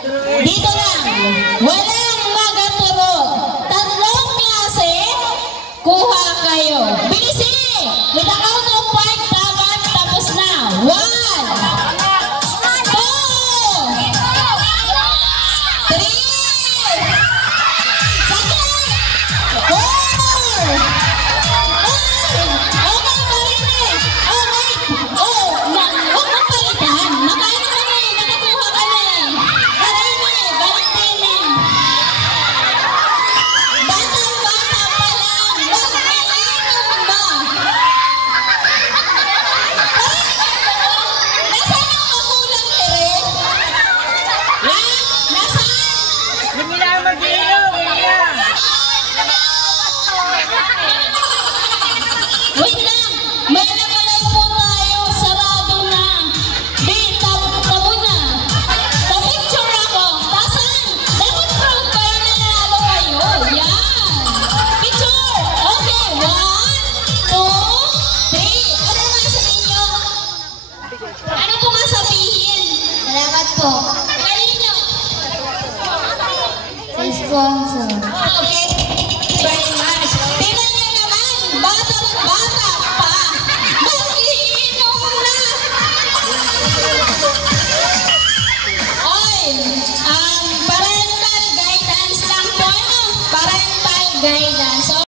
Dito lang. Walang magaturo. Tatlong klase, kuha kayo. Bilisin! With a count of 5, dapat tapos na. 1, 2, 3, 4, Wait lang! May nakalay po tayo. Sarado na. Tabo na. Pa-picture ako. Tasan? Dapat proud kayo na nanalo kayo. Yan. Picture. Okay. 1, 2, 3. Ano nga sabihin nyo? Ano po nga sabihin? Salamat po Kanino? sa sponsor. Okay. Very much. Tingnan nyo naman. Bata pa. Mag-iinom na. Oy, parental guidance lang po. Parental guidance.